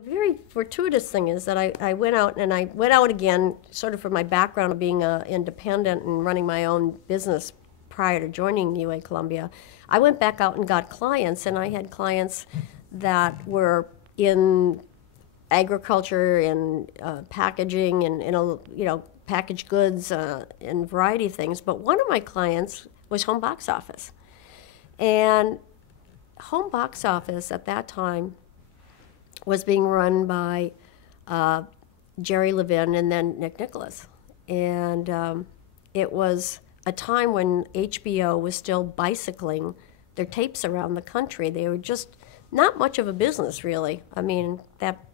A very fortuitous thing is that I went out, and I went out again sort of from my background of being independent and running my own business prior to joining UA Columbia. I went back out and got clients, and I had clients that were in agriculture and packaging and packaged goods and variety of things. But one of my clients was home box office. And home box office at that time was being run by Jerry Levin and then Nick Nicholas. And it was a time when HBO was still bicycling their tapes around the country. They were just not much of a business, really. I mean, that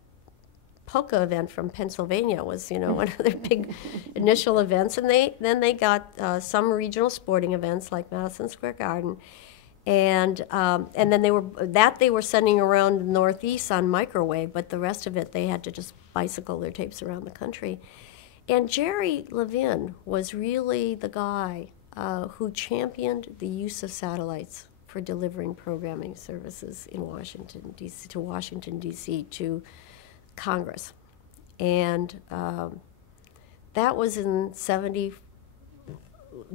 polka event from Pennsylvania was, one of their big initial events. And then they got some regional sporting events like Madison Square Garden. And then they were sending around the Northeast on microwave, but the rest of it they had to just bicycle their tapes around the country. And Jerry Levin was really the guy who championed the use of satellites for delivering programming services in Washington, D.C., to Washington, D.C., to Congress. And that was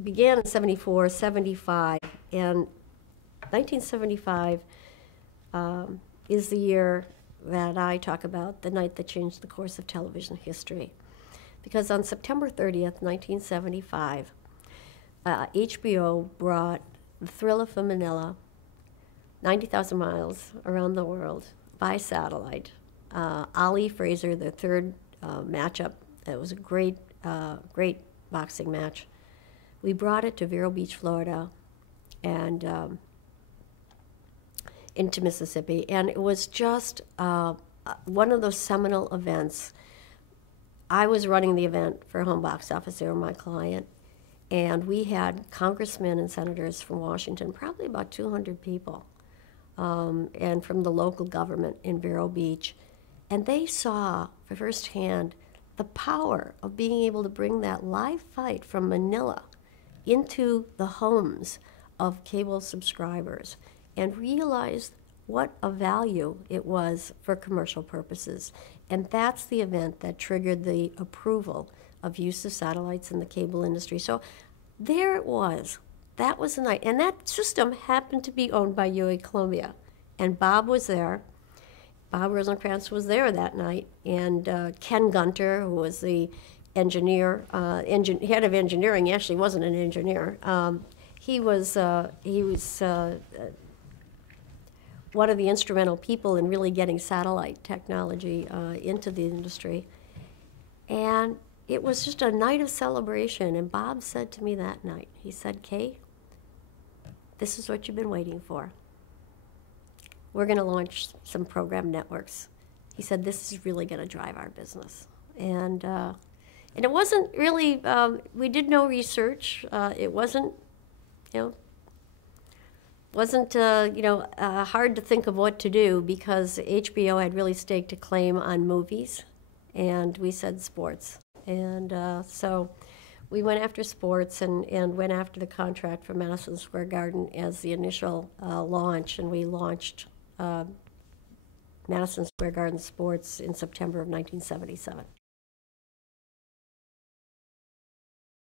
began in 74, 75, and 1975 is the year that I talk about, the night that changed the course of television history. Because on September 30th, 1975, HBO brought Thrilla from Manila, 90,000 miles around the world by satellite. Ali Fraser, the third matchup, it was a great boxing match. We brought it to Vero Beach, Florida, and into Mississippi, and it was just one of those seminal events. I was running the event for home box office. They were my client, and we had congressmen and senators from Washington, probably about 200 people, and from the local government in Vero Beach, and they saw firsthand the power of being able to bring that live fight from Manila into the homes of cable subscribers and realized what a value it was for commercial purposes. And that's the event that triggered the approval of use of satellites in the cable industry. So there it was. That was the night. And that system happened to be owned by UA Columbia. And Bob was there. Bob Rosencrantz was there that night. And Ken Gunter, who was the engineer, head of engineering, he actually wasn't an engineer. He was one of the instrumental people in really getting satellite technology into the industry. And it was just a night of celebration. And Bob said to me that night, he said, "Kay, this is what you've been waiting for. We're going to launch some program networks." He said, "This is really going to drive our business." And it wasn't really, we did no research. It wasn't, hard to think of what to do because HBO had really staked a claim on movies, and we said sports. And so we went after sports and went after the contract for Madison Square Garden as the initial launch, and we launched Madison Square Garden Sports in September of 1977.